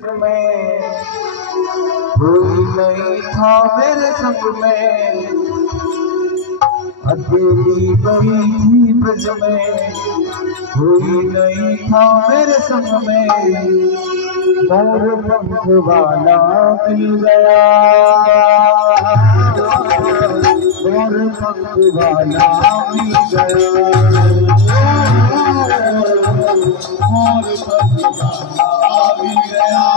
में कोई नहीं था मेरे संग में, अकेली गई थी ब्रज में, कोई नहीं था मेरे संग में, मोर पंख वाला मिल गया, मोर पंख वाला मिल गया, मोर पंख वाला मिल गया,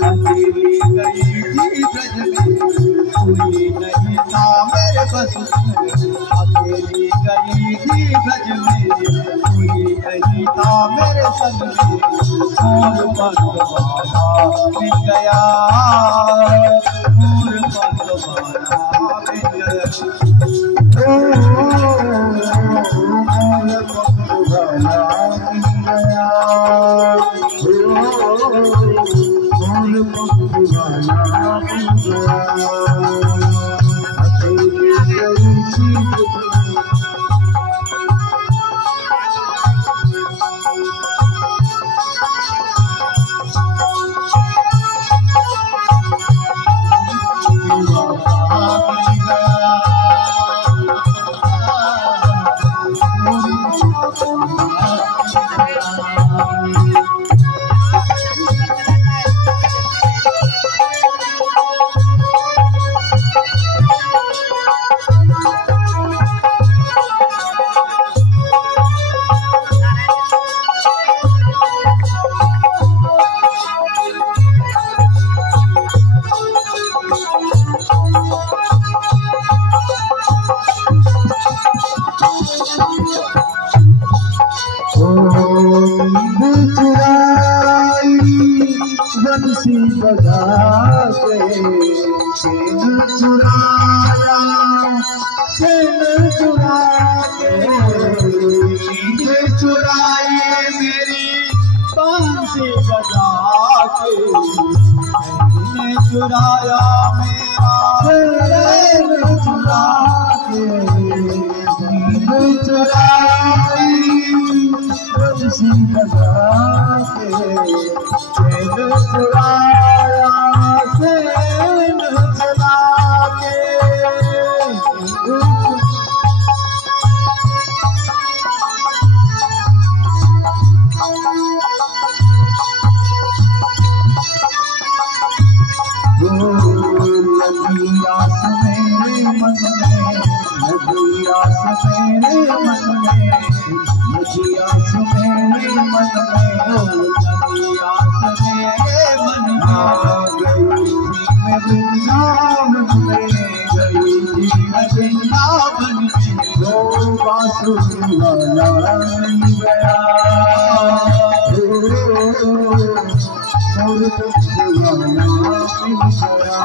अकेली गई थी ब्रज में, कोई नहीं था मेरे बस में, अकेली गई थी ब्रज में, कोई नहीं था मेरे संग में, मोर पंख वाला मिल गया, मोर पंख वाला मिल गया, मोर पंख वाला मिल गया, मोर पंख वाला मिल गया, अकेली गई थी बंसी बजा के चैन चुराया, चैन चुरा के नींद चुराई मेरी, बंसी बजा के चैन चुराया मेरा, चैन चुरा के नींद चुराई, बंसी बजा के चैन चुराया, चैन चुरा के लगी आस मेरे मन में, लगी आस मेरे मन में, लगी आस मेरे मन में, लगी आस मेरे मन में, गई थी मैं वृंदावन में, गई थी मैं वृंदावन में, दो बांसुरी वाला मिल गया, मोर पंख वाला मिल गया,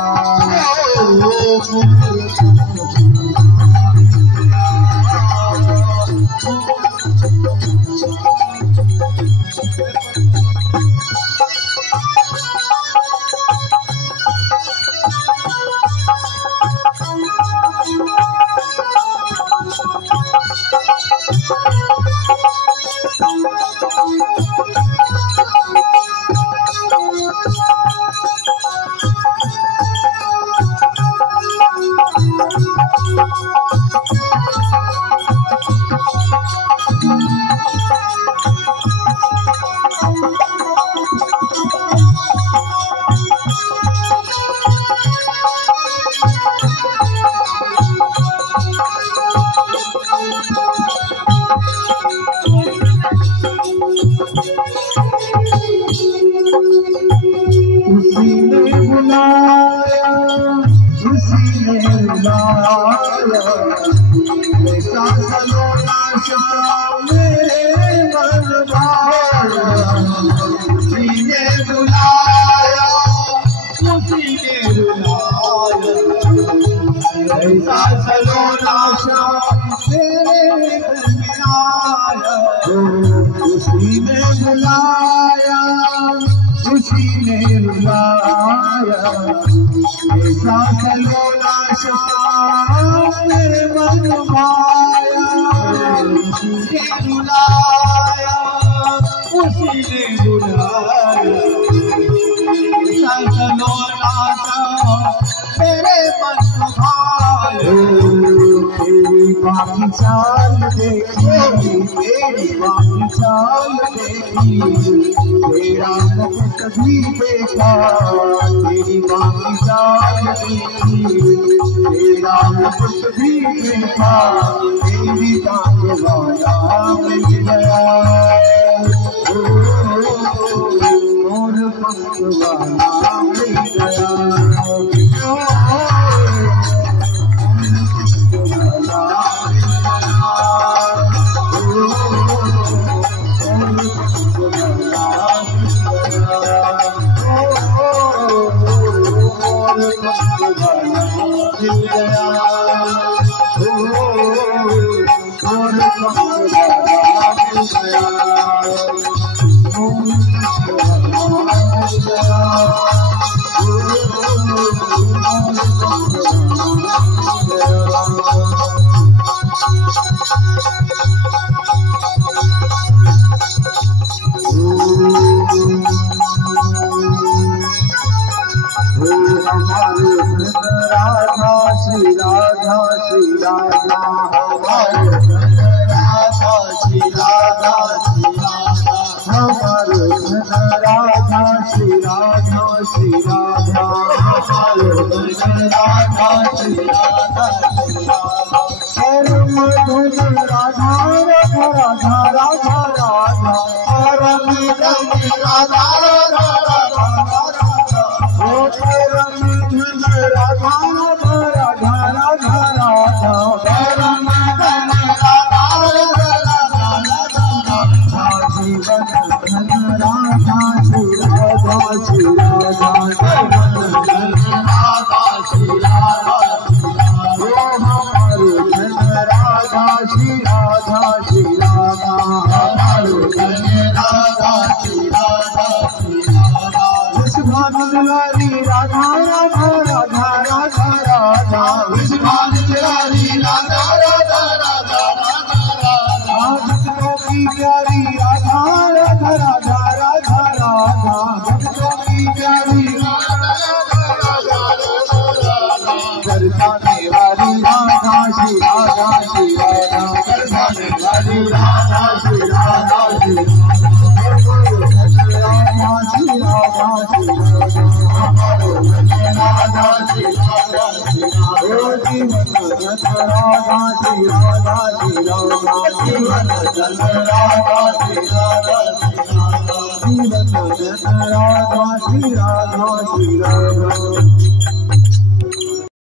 उसी ने बुलाया, उसी ने बुलाया, ऐसा सलोना शाम मेरे मन भाया, उसी ने बुलाया, उसी ने बुलाया, ऐसा सलोना शाम मेरे मन में आया, उसी ने बुलाया, उसी ने बुलाया, ऐसा सलोना शाम मेरे मन भाया, ने रुलाया, उसी ने रुलाया। तेरे मन भायो तेरी बाकी चाल देखी, तेरी बाकी चाल देखी, तेरा मुकुट भी देखा, तेरी बाकी चाल देखी, तेरा मुकुट भी देखा, तेरी बात वाला मिल गया, मोर पंख वाला मिल गया। श्री राधा श्री राधा हमारे राधा श्री राधा श्री राधा हमारे राधा श्री राधा श्री राधा हमारे राधा श्री राधा श्री राधा परम धुन राधा राधा राधा राधा राधा परम धुन राधा राधा राधा राधा ओ परम धुन राधा Radha Radha